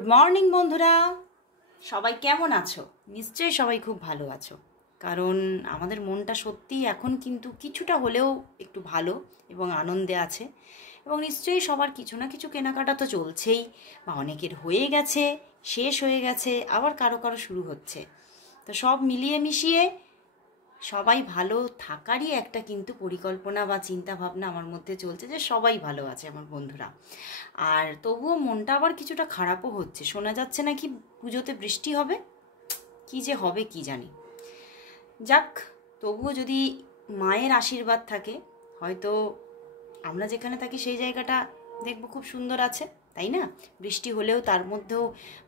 Good morning বন্ধুরা, সবাই কেমন আছো? নিশ্চয়ই সবাই খুব ভালো আছো, কারণ আমাদের মনটা সত্যিই এখন কিন্তু কিছুটা হলেও একটু ভালো এবং আনন্দে আছে। এবং নিশ্চয়ই সবার কিছু না কিছু কেনাকাটা তো চলছেই, বা অনেকের হয়ে গেছে, শেষ হয়ে গেছে, আবার কারো কারো শুরু হচ্ছে। তো সব মিলিয়ে মিশিয়ে সবাই ভালো থাকারই একটা কিন্তু পরিকল্পনা বা চিন্তা ভাবনা আমার মধ্যে চলছে, যে সবাই ভালো আছে আমার বন্ধুরা। আর তবুও মনটা আবার কিছুটা খারাপও হচ্ছে, শোনা যাচ্ছে নাকি পুজোতে বৃষ্টি হবে, কি যে হবে কি জানি। যাক, তবুও যদি মায়ের আশীর্বাদ থাকে, হয়তো আমরা যেখানে থাকি সেই জায়গাটা দেখবো খুব সুন্দর আছে, তাই না? বৃষ্টি হলেও তার মধ্যেও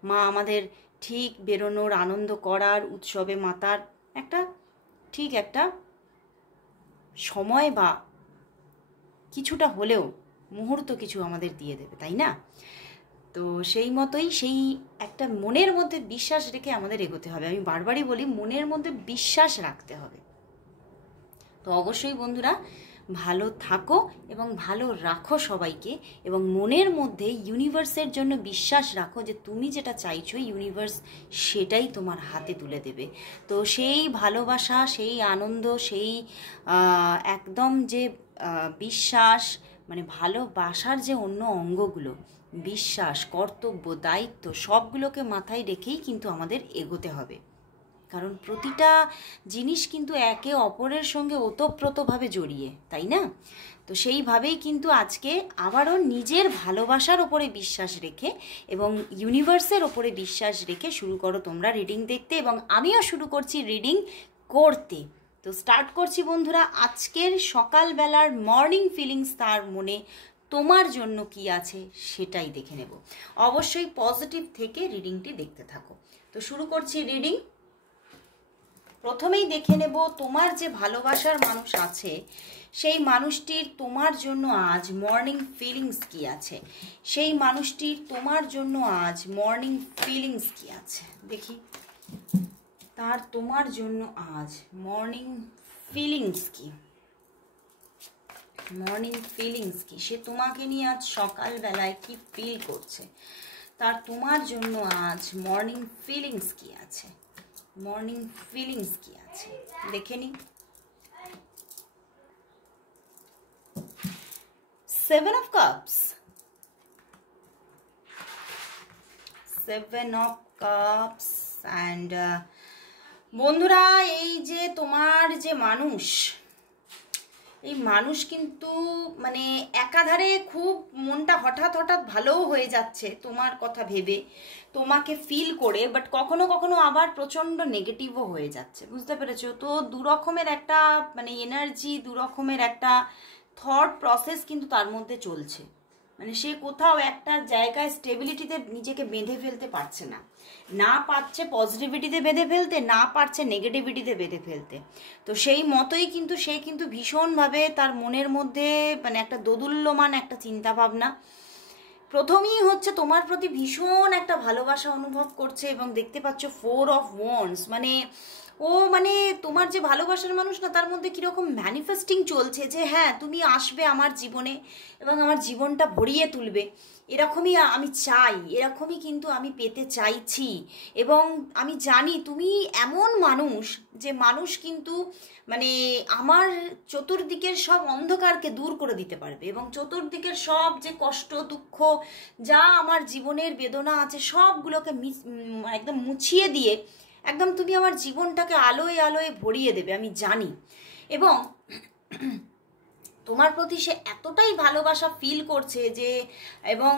মা আমাদের ঠিক বেরোনোর, আনন্দ করার, উৎসবে মাতার একটা সময় বা কিছুটা হলেও মুহূর্ত কিছু আমাদের দিয়ে দেবে, তাই না? তো সেই মতোই সেই একটা মনের মধ্যে বিশ্বাস রেখে আমাদের এগোতে হবে। আমি বারবারই বলি, মনের মধ্যে বিশ্বাস রাখতে হবে। তো অবশ্যই বন্ধুরা, ভালো থাকো এবং ভালো রাখো সবাইকে, এবং মনের মধ্যে ইউনিভার্সের জন্য বিশ্বাস রাখো যে তুমি যেটা চাইছো ইউনিভার্স সেটাই তোমার হাতে তুলে দেবে। তো সেই ভালোবাসা, সেই আনন্দ, সেই একদম যে বিশ্বাস, মানে ভালোবাসার যে অন্য অঙ্গগুলো, বিশ্বাস, কর্তব্য, দায়িত্ব, সবগুলোকে মাথায় রেখেই কিন্তু আমাদের এগোতে হবে। কারণ প্রতিটা জিনিস কিন্তু একে অপরের সঙ্গে ওতপ্রোতভাবে জড়িয়ে, তাই না? তো সেইভাবেই কিন্তু আজকে আবারও নিজের ভালোবাসার ওপরে বিশ্বাস রেখে এবং ইউনিভার্সের ওপরে বিশ্বাস রেখে শুরু করো তোমরা রিডিং দেখতে, এবং আমিও শুরু করছি রিডিং করতে। তো স্টার্ট করছি বন্ধুরা, আজকের সকালবেলার মর্নিং ফিলিংস, তার মনে তোমার জন্য কি আছে সেটাই দেখে নেব। অবশ্যই পজিটিভ থেকে রিডিংটি দেখতে থাকো। তো শুরু করছি রিডিং। প্রথমেই দেখে নেব তোমার যে ভালোবাসার মানুষ আছে সেই মানুষটির তোমার জন্য আজ মর্নিং ফিলিংস কি আছে, সেই মানুষটির তোমার জন্য আজ মর্নিং ফিলিংস কি আছে দেখি। তার তোমার জন্য আজ মর্নিং ফিলিংস কি, মর্নিং ফিলিংস কি, সে তোমাকে নিয়ে আজ সকালবেলায় কি ফিল করছে, তার তোমার জন্য আজ মর্নিং ফিলিংস কি আছে, মর্নিং ফিলিংস কি আছে দেখে নি। 7 of Cups, 7 of Cups and বন্ধুরা, এই যে তোমার যে মানুষ, এই মানুষ কিন্তু মানে একাধারে খুব মনটা হঠাৎ হঠাৎ ভালোও হয়ে যাচ্ছে তোমার কথা ভেবে, তোমাকে ফিল করে, বাট কখনো কখনো আবার প্রচণ্ড নেগেটিভও হয়ে যাচ্ছে, বুঝতে পেরেছো? তো দু রকমের একটা মানে এনার্জি, দু রকমের একটা থট প্রসেস কিন্তু তার মধ্যে চলছে। মানে সে কোথাও একটা জায়গায় স্টেবিলিটিতে নিজেকে বেঁধে ফেলতে পারছে না, না পারছে পজিটিভিটিতে বেঁধে ফেলতে, না পারছে নেগেটিভিটিতে বেঁধে ফেলতে। তো সেই মতোই কিন্তু সে কিন্তু ভীষণভাবে তার মনের মধ্যে মানে একটা দোদুল্যমান একটা চিন্তা ভাবনা, প্রথমেই হচ্ছে তোমার প্রতি ভীষণ একটা ভালোবাসা অনুভব করছে, এবং দেখতে পাচ্ছ 4 of Wands, মানে ও মানে তোমার যে ভালোবাসার মানুষ না, তার মধ্যে কীরকম ম্যানিফেস্টিং চলছে যে হ্যাঁ তুমি আসবে আমার জীবনে এবং আমার জীবনটা ভরিয়ে তুলবে, এরকমই আমি চাই, এরকমই কিন্তু আমি পেতে চাইছি। এবং আমি জানি তুমি এমন মানুষ যে মানুষ কিন্তু মানে আমার চতুর্দিকের সব অন্ধকারকে দূর করে দিতে পারবে, এবং চতুর্দিকের সব যে কষ্ট, দুঃখ, যা আমার জীবনের বেদনা আছে সবগুলোকে একদম মুছিয়ে দিয়ে একদম তুমি আমার জীবনটাকে আলোয় আলোয় ভরিয়ে দেবে, আমি জানি। এবং তোমার প্রতি সে এতটাই ভালোবাসা ফিল করছে যে, এবং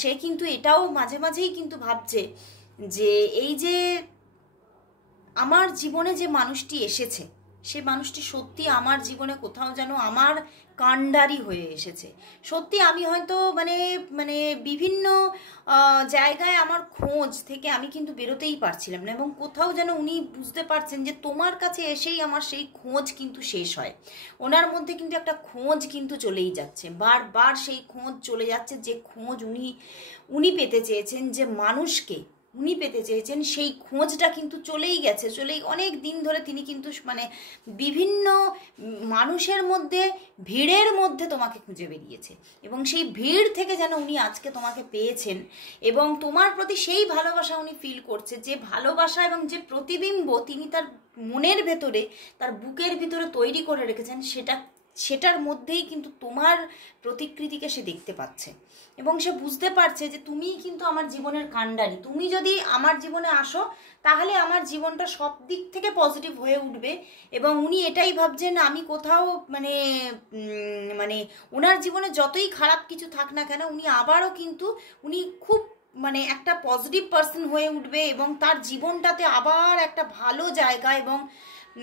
সে কিন্তু এটাও মাঝে মাঝেই কিন্তু ভাবছে যে এই যে আমার জীবনে যে মানুষটি এসেছে, সে মানুষটি সত্যি আমার জীবনে কোথাও যেন আমার কাণ্ডারি হয়ে এসেছে। সত্যি আমি হয়তো মানে মানে বিভিন্ন জায়গায় আমার খোঁজ থেকে আমি কিন্তু বেরোতেই পারছিলাম না, এবং কোথাও যেন উনি বুঝতে পারছেন যে তোমার কাছে এসেই আমার সেই খোঁজ কিন্তু শেষ হয়। ওনার মধ্যে কিন্তু একটা খোঁজ কিন্তু চলেই যাচ্ছে, বারবার সেই খোঁজ চলে যাচ্ছে, যে খোঁজ উনি পেতে চেয়েছেন, যে মানুষকে উনি পেতে চেয়েছেন সেই খোঁজটা কিন্তু চলেই গেছে, অনেক দিন ধরে তিনি কিন্তু মানে বিভিন্ন মানুষের মধ্যে, ভিড়ের মধ্যে তোমাকে খুঁজে বেরিয়েছে, এবং সেই ভিড় থেকে যেন উনি আজকে তোমাকে পেয়েছেন, এবং তোমার প্রতি সেই ভালোবাসা উনি ফিল করছে, যে ভালোবাসা এবং যে প্রতিবিম্ব তিনি তার মনের ভেতরে, তার বুকের ভিতরে তৈরি করে রেখেছেন, সেটার মধ্যেই কিন্তু তোমার প্রতিকৃতিকে সে দেখতে পাচ্ছে, এবং সে বুঝতে পারছে যে তুমি কিন্তু আমার জীবনের কাণ্ডারি। তুমি যদি আমার জীবনে আসো তাহলে আমার জীবনটা সব দিক থেকে পজিটিভ হয়ে উঠবে, এবং উনি এটাই ভাবছেন আমি কোথাও মানে মানে ওনার জীবনে যতই খারাপ কিছু থাক না কেন, উনি আবারও কিন্তু উনি খুব মানে একটা পজিটিভ পার্সন হয়ে উঠবে, এবং তার জীবনটাতে আবার একটা ভালো জায়গা, এবং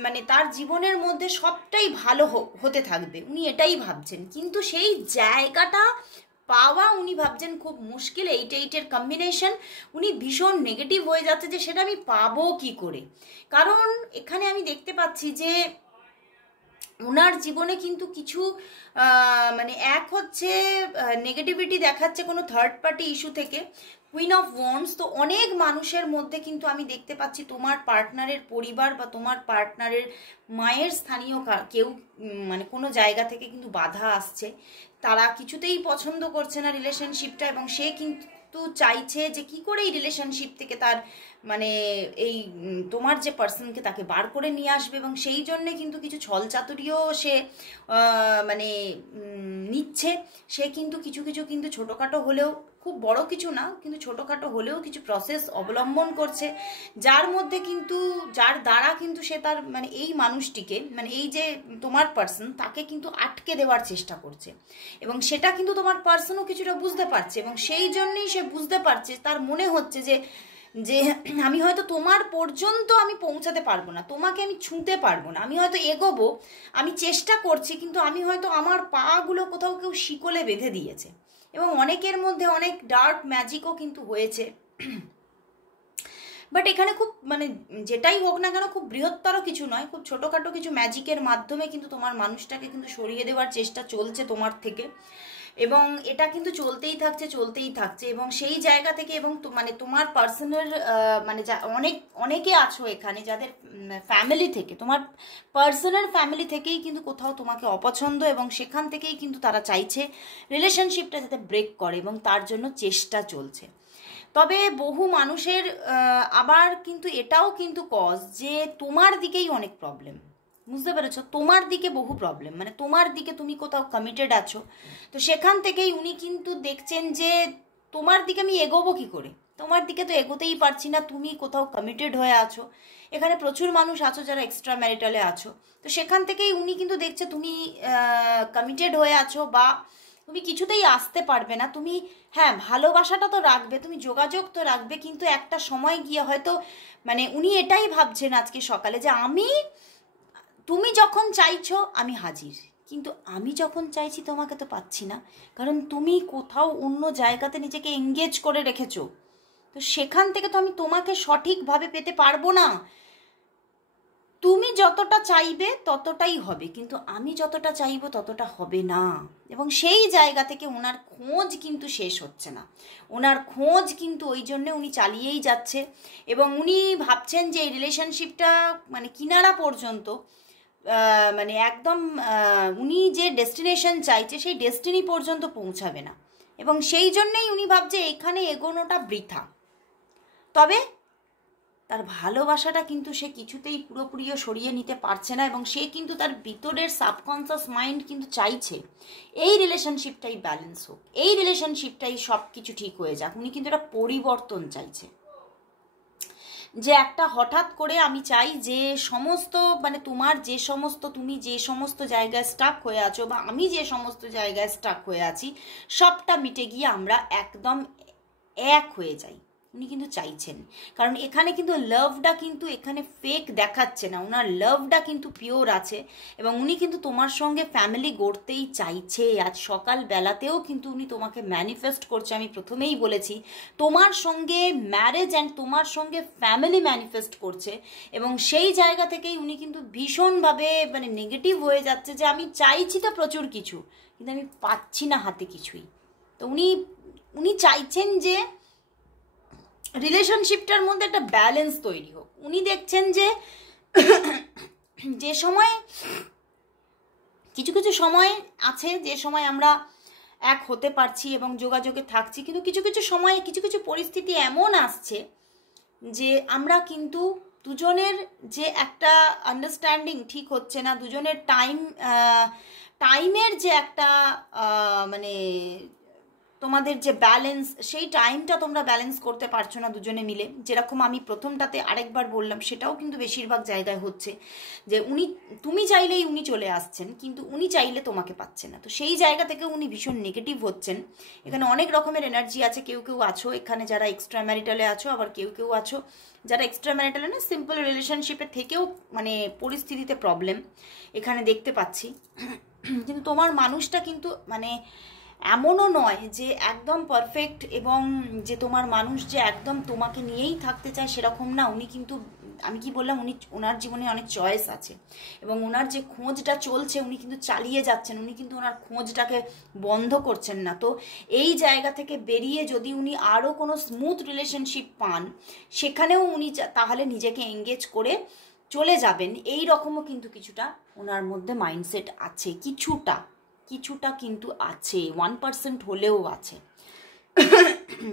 মানে তার জীবনের মধ্যে সবটাই ভালো হতে থাকবে, উনি এটাই ভাবছেন। কিন্তু সেই জায়গাটা পাওয়া উনি ভাবছেন খুব মুশকিল। 8-8-এর কম্বিনেশন, উনি ভীষণ নেগেটিভ হয়ে যাচ্ছে যে সেটা আমি পাবো কি করে, কারণ এখানে আমি দেখতে পাচ্ছি যে ওনার জীবনে কিন্তু কিছু মানে এক হচ্ছে নেগেটিভিটি দেখাচ্ছে কোনো থার্ড পার্টি ইস্যু থেকে, কুইন অফ ওয়ান্ডস। তো অনেক মানুষের মধ্যে কিন্তু আমি দেখতে পাচ্ছি তোমার পার্টনারের পরিবার বা তোমার পার্টনারের মায়ের স্থানীয় কেউ মানে কোনো জায়গা থেকে কিন্তু বাধা আসছে, তারা কিছুতেই পছন্দ করছে না রিলেশনশিপটা, এবং সে কিন্তু চাইছে যে কি করে এই রিলেশনশিপ থেকে তার মানে এই তোমার যে পার্সনকে তাকে বার করে নিয়ে আসবে, এবং সেই জন্যে কিন্তু কিছু ছলচাতুরিও সে মানে নিচ্ছে। সে কিন্তু কিছু কিন্তু ছোটোখাটো হলেও, খুব বড় কিছু না কিন্তু ছোটোখাটো হলেও কিছু প্রসেস অবলম্বন করছে, যার মধ্যে কিন্তু যার দ্বারা কিন্তু সে তার মানে এই মানুষটিকে, মানে এই যে তোমার পার্সন, তাকে কিন্তু আটকে দেওয়ার চেষ্টা করছে, এবং সেটা কিন্তু তোমার পার্সনও কিছুটা বুঝতে পারছে, এবং সেই জন্যই সে বুঝতে পারছে, তার মনে হচ্ছে যে যে আমি হয়তো তোমার পর্যন্ত আমি পৌঁছাতে পারবো না, তোমাকে আমি ছুঁতে পারবো না, আমি হয়তো এগোবো, আমি চেষ্টা করছি, কিন্তু আমি হয়তো আমার পাগুলো কোথাও কেউ শিকলে বেঁধে দিয়েছে, এবং অনেকের মধ্যে অনেক ডার্ক ম্যাজিকও কিন্তু হয়েছে। বাট এখানে খুব মানে যেটাই হোক না কেন খুব বৃহত্তর কিছু নয়, খুব ছোটোখাটো কিছু ম্যাজিকের মাধ্যমে কিন্তু তোমার মানুষটাকে কিন্তু সরিয়ে দেওয়ার চেষ্টা চলছে তোমার থেকে, এবং এটা কিন্তু চলতেই থাকছে, এবং সেই জায়গা থেকে, এবং মানে তোমার পার্সোনাল মানে অনেকে আছো এখানে যাদের ফ্যামিলি থেকে, তোমার পার্সোনাল ফ্যামিলি থেকেই কিন্তু কোথাও তোমাকে অপছন্দ, এবং সেখান থেকেই কিন্তু তারা চাইছে রিলেশনশিপটা যাতে ব্রেক করে, এবং তার জন্য চেষ্টা চলছে। তবে বহু মানুষের আবার কিন্তু এটাও কিন্তু কজ যে তোমার দিকেই অনেক প্রবলেম, বুঝতে পেরেছ, তোমার দিকে বহু প্রবলেম, মানে তোমার দিকে তুমি কোথাও কমিটেড আছো, তো সেখান থেকেই উনি কিন্তু দেখছেন যে তোমার দিকে আমি এগোবো কি করে, তোমার দিকে তো এগোতেই পারছি না, তুমি কোথাও কমিটেড হয়ে আছো, এখানে প্রচুর মানুষ আছো যারা এক্সট্রা ম্যারিটালে আছো, তো সেখান থেকেই উনি কিন্তু দেখছে তুমি কমিটেড হয়ে আছো, বা তুমি কিছুতেই আসতে পারবে না, তুমি হ্যাঁ ভালোবাসাটা তো রাখবে, তুমি যোগাযোগ তো রাখবে, কিন্তু একটা সময় গিয়ে হয়তো মানে উনি এটাই ভাবছেন আজকে সকালে যে তুমি যখন চাইছো আমি হাজির, কিন্তু আমি যখন চাইছি তোমাকে তো পাচ্ছি না, কারণ তুমি কোথাও অন্য জায়গাতে নিজেকে এঙ্গেজ করে রেখেছো, তো সেখান থেকে তো আমি তোমাকে সঠিকভাবে পেতে পারবো না। তুমি যতটা চাইবে ততটাই হবে, কিন্তু আমি যতটা চাইবো ততটা হবে না, এবং সেই জায়গা থেকে ওনার খোঁজ কিন্তু শেষ হচ্ছে না, ওনার খোঁজ কিন্তু ওই জন্যে উনি চালিয়েই যাচ্ছে, এবং উনি ভাবছেন যে এই রিলেশনশিপটা মানে কিনারা পর্যন্ত মানে একদম উনি যে ডেস্টিনেশন চাইছে সেই ডেস্টিনি পর্যন্ত পৌঁছাবে না, এবং সেই জন্যেই উনি ভাবছে এখানে এগোনোটা বৃথা। তবে তার ভালোবাসাটা কিন্তু সে কিছুতেই পুরোপুরিও সরিয়ে নিতে পারছে না, এবং সে কিন্তু তার ভিতরের সাবকনসিয়াস মাইন্ড কিন্তু চাইছে এই রিলেশনশিপটাই ব্যালেন্স হোক, এই রিলেশনশিপটাই সব কিছু ঠিক হয়ে যাক, উনি কিন্তু একটা পরিবর্তন চাইছে, যে একটা হঠাৎ করে আমি চাই যে সমস্ত মানে তুমি যে সমস্ত জায়গায় স্টাক হয়ে আছো, বা আমি যে সমস্ত জায়গায় স্টাক হয়ে আছি, সবটা মিটে গিয়ে আমরা একদম এক হয়ে যাই, উনি কিন্তু চাইছেন, কারণ এখানে কিন্তু লাভটা কিন্তু এখানে ফেক দেখাচ্ছে না, ওনার লাভটা কিন্তু পিওর আছে, এবং উনি কিন্তু তোমার সঙ্গে ফ্যামিলি গড়তেই চাইছে। আজ সকাল বেলাতেও কিন্তু উনি তোমাকে ম্যানিফেস্ট করছে, আমি প্রথমেই বলেছি তোমার সঙ্গে ম্যারেজ অ্যান্ড তোমার সঙ্গে ফ্যামিলি ম্যানিফেস্ট করছে, এবং সেই জায়গা থেকেই উনি কিন্তু ভীষণভাবে মানে নেগেটিভ হয়ে যাচ্ছে যে আমি চাইছি তো প্রচুর কিছু, কিন্তু আমি পাচ্ছি না হাতে কিছুই। তো উনি চাইছেন যে রিলেশনশিপটার মধ্যে একটা ব্যালেন্স তৈরি হোক। উনি দেখছেন যে যে সময় কিছু কিছু সময় আছে যে সময় আমরা এক হতে পারছি এবং যোগাযোগে থাকছি, কিন্তু কিছু কিছু সময় কিছু কিছু পরিস্থিতি এমন আসছে যে আমরা কিন্তু দুজনের যে একটা আন্ডারস্ট্যান্ডিং ঠিক হচ্ছে না, দুজনের টাইমের যে একটা মানে তোমাদের যে ব্যালেন্স, সেই টাইমটা তোমরা ব্যালেন্স করতে পারছো না দুজনে মিলে। যেরকম আমি প্রথমটাতে আরেকবার বললাম, সেটাও কিন্তু বেশিরভাগ জায়গায় হচ্ছে যে তুমি চাইলেই উনি চলে আসছেন, কিন্তু উনি চাইলে তোমাকে পাচ্ছে না। তো সেই জায়গা থেকে উনি ভীষণ নেগেটিভ হচ্ছেন। এখানে অনেক রকমের এনার্জি আছে। কেউ কেউ আছো এখানে যারা এক্সট্রা ম্যারিটালে আছো, আবার কেউ কেউ আছো যারা এক্সট্রা ম্যারিটালে না, সিম্পল রিলেশনশিপের থেকেও মানে পরিস্থিতিতে প্রবলেম এখানে দেখতে পাচ্ছি। কিন্তু তোমার মানুষটা কিন্তু মানে এমনও নয় যে একদম পারফেক্ট, এবং যে তোমার মানুষ যে একদম তোমাকে নিয়েই থাকতে চায় সেরকম না। উনি কিন্তু, আমি কি বললাম, ওনার জীবনে অনেক চয়েস আছে, এবং ওনার যে খোঁজটা চলছে উনি কিন্তু চালিয়ে যাচ্ছেন, উনি কিন্তু ওনার খোঁজটাকে বন্ধ করছেন না। তো এই জায়গা থেকে বেরিয়ে যদি উনি আরও কোনো স্মুথ রিলেশনশিপ পান, সেখানেও উনি তাহলে নিজেকে এঙ্গেজ করে চলে যাবেন। এই রকমও কিন্তু কিছুটা ওনার মধ্যে মাইন্ডসেট আছে, কিছুটা কিন্তু আছে, 1% হলেও আছে।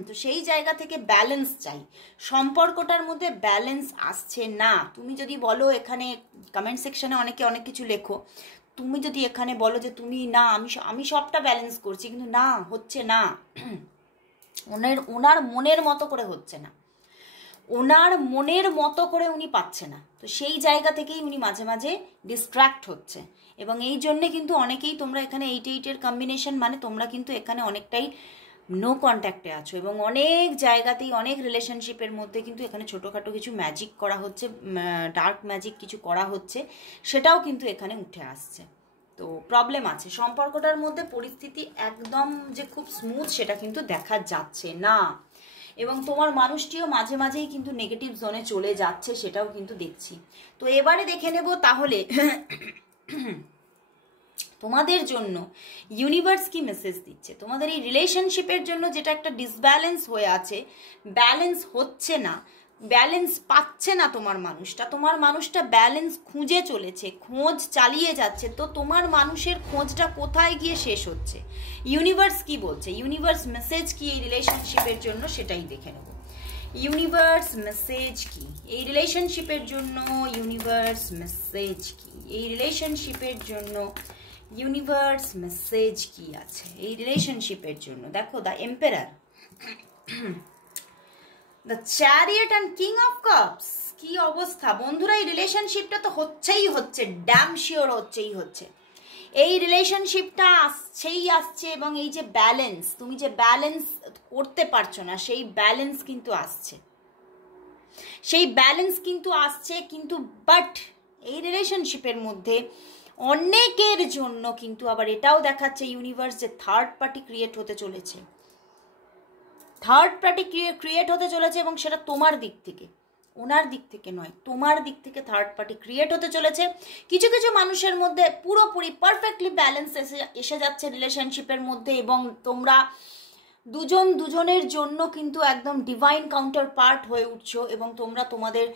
তো সেই জায়গা থেকে ব্যালেন্স চাই, সম্পর্কটার মধ্যে ব্যালেন্স আসছে না। তুমি যদি বলো, এখানে কমেন্ট সেকশনে অনেকে অনেক কিছু লেখো, তুমি যদি এখানে বলো যে তুমি না আমি সবটা ব্যালেন্স করছি, কিন্তু না, হচ্ছে না। ওনার মনের মতো করে হচ্ছে না, ওনার মনের মতো করে উনি পাচ্ছে না। তো সেই জায়গা থেকেই উনি মাঝে মাঝে ডিস্ট্র্যাক্ট হচ্ছে, এবং এই জন্যে কিন্তু অনেকেই তোমরা এখানে 8-8 কম্বিনেশন, মানে তোমরা কিন্তু এখানে অনেকটাই নো কন্ট্যাক্টে আছো, এবং অনেক জায়গাতেই অনেক রিলেশনশিপের মধ্যে কিন্তু এখানে ছোটোখাটো কিছু ম্যাজিক করা হচ্ছে, ডার্ক ম্যাজিক কিছু করা হচ্ছে, সেটাও কিন্তু এখানে উঠে আসছে। তো প্রবলেম আছে সম্পর্কটার মধ্যে, পরিস্থিতি একদম যে খুব স্মুথ সেটা কিন্তু দেখা যাচ্ছে না, এবং তোমার মানুষটিও মাঝে মাঝেই কিন্তু নেগেটিভ জোনে চলে যাচ্ছে, সেটাও কিন্তু দেখছি। তো এবারে দেখে নেব তাহলে তোমাদের জন্য ইউনিভার্স কি মেসেজ দিচ্ছে তোমাদের এই রিলেশনশিপের জন্য, যেটা একটা ডিসব্যালেন্স হয়ে আছে, ব্যালেন্স হচ্ছে না, ব্যালেন্স পাচ্ছে না তোমার মানুষটা ব্যালেন্স খুঁজে চলেছে, খোঁজ চালিয়ে যাচ্ছে। তো তোমার মানুষের খোঁজটা কোথায় গিয়ে শেষ হচ্ছে, ইউনিভার্স কি বলছে, ইউনিভার্স মেসেজ কি এই রিলেশনশিপের জন্য, সেটাই দেখে নেব। ইউনিভার্স মেসেজ কি এই রিলেশনশিপের জন্য, ইউনিভার্স মেসেজ কি এই রিলেশনশিপের জন্য, ইউনিভার্স মেসেজ কি আছে এই রিলেশনশিপের জন্য। দেখো, the emperor, the chariot and king of cups. কি অবস্থা বন্ধুরা, এই রিলেশনশিপটা তো হচ্ছেই হচ্ছে, ড্যাম শিওর হচ্ছেই হচ্ছে। এই রিলেশনশিপটা আসছে, এবং এই যে ব্যালেন্স, তুমি যে ব্যালেন্স করতে পারছো না, সেই ব্যালেন্স কিন্তু আসছে, কিন্তু বাট এই রিলেশনশিপের মধ্যে অনেকের জন্য কিন্তু আবার এটাও দেখাচ্ছে ইউনিভার্স যে থার্ড পার্টি ক্রিয়েট হতে চলেছে, এবং সেটা তোমার দিক থেকে, ওনার দিক থেকে নয়, তোমার দিক থেকে থার্ড পার্টি ক্রিয়েট হতে চলেছে। কিছু কিছু মানুষের মধ্যে পুরোপুরি পারফেক্টলি ব্যালেন্স এসে যাচ্ছে রিলেশনশিপের মধ্যে, এবং তোমরা দুজনের জন্য কিন্তু একদম ডিভাইন কাউন্টার পার্ট হয়ে উঠছো, এবং তোমরা তোমাদের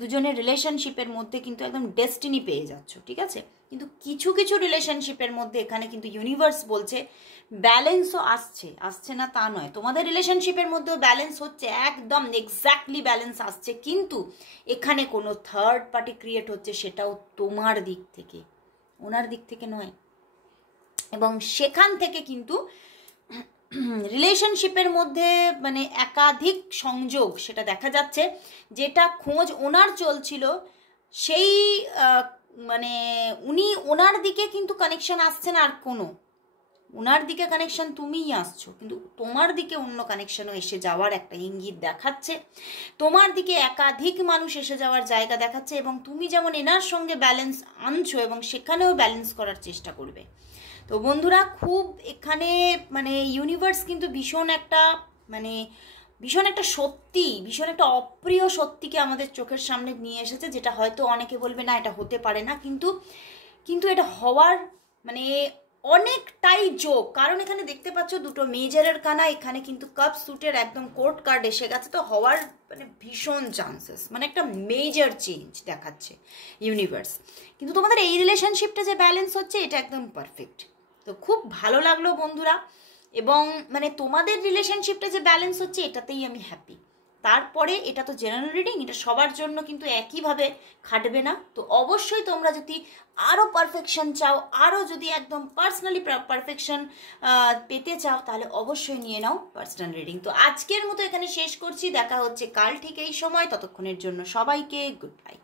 দুজনের রিলেশনশিপের মধ্যে কিন্তু একদম ডেস্টিনি পেয়ে যাচ্ছ, ঠিক আছে। কিন্তু কিছু কিছু রিলেশনশিপের মধ্যে এখানে কিন্তু ইউনিভার্স বলছে ব্যালেন্সও আসছে না তা নয়, তোমাদের রিলেশনশিপের মধ্যেও ব্যালেন্স হচ্ছে, একদম এক্স্যাক্টলি ব্যালেন্স আসছে, কিন্তু এখানে কোনো থার্ড পার্টি ক্রিয়েট হচ্ছে, সেটাও তোমার দিক থেকে, ওনার দিক থেকে নয়। এবং সেখান থেকে কিন্তু রিলেশনশিপের মধ্যে মানে একাধিক সংযোগ সেটা দেখা যাচ্ছে, যেটা খোঁজ ওনার চলছিল, সেই মানে ওনার দিকে কিন্তু কানেকশন আসছে না, আর কোনো ওনার দিকে কানেকশন তুমিই আসছো, কিন্তু তোমার দিকে অন্য কানেকশনও এসে যাওয়ার একটা ইঙ্গিত দেখাচ্ছে, তোমার দিকে একাধিক মানুষ এসে যাওয়ার জায়গা দেখাচ্ছে, এবং তুমি যেমন এনার সঙ্গে ব্যালেন্স আনছো, এবং সেখানেও ব্যালেন্স করার চেষ্টা করবে। তো বন্ধুরা, খুব এখানে মানে ইউনিভার্স কিন্তু ভীষণ একটা সত্যি, ভীষণ একটা অপ্রিয় সত্যিকে আমাদের চোখের সামনে নিয়ে এসেছে, যেটা হয়তো অনেকে বলবে না এটা হতে পারে না, কিন্তু এটা হওয়ার মানে অনেকটাই যোগ, কারণ এখানে দেখতে পাচ্ছ দুটো মেজরের কানা, এখানে কিন্তু কাপ স্যুটের একদম কোর্ট কার্ড এসে গেছে, তো হওয়ার মানে ভীষণ চান্সেস, মানে একটা মেজর চেঞ্জ দেখাচ্ছে ইউনিভার্স। কিন্তু তোমাদের এই রিলেশনশিপটা যে ব্যালেন্স হচ্ছে এটা একদম পারফেক্ট। তো খুব ভালো লাগলো বন্ধুরা, এবং মানে তোমাদের রিলেশনশিপটা যে ব্যালেন্স হচ্ছে এটাতেই আমি হ্যাপি। তারপরে এটা তো জেনারেল রিডিং, এটা সবার জন্য কিন্তু একইভাবে খাটবে না। তো অবশ্যই তোমরা যদি আরও পারফেকশন চাও, আরও যদি একদম পার্সোনালি পারফেকশন পেতে চাও, তাহলে অবশ্যই নিয়ে নাও পার্সোনাল রিডিং। তো আজকের মতো এখানে শেষ করছি, দেখা হচ্ছে কাল ঠিক এই সময়, ততক্ষণের জন্য সবাইকে গুড বাই।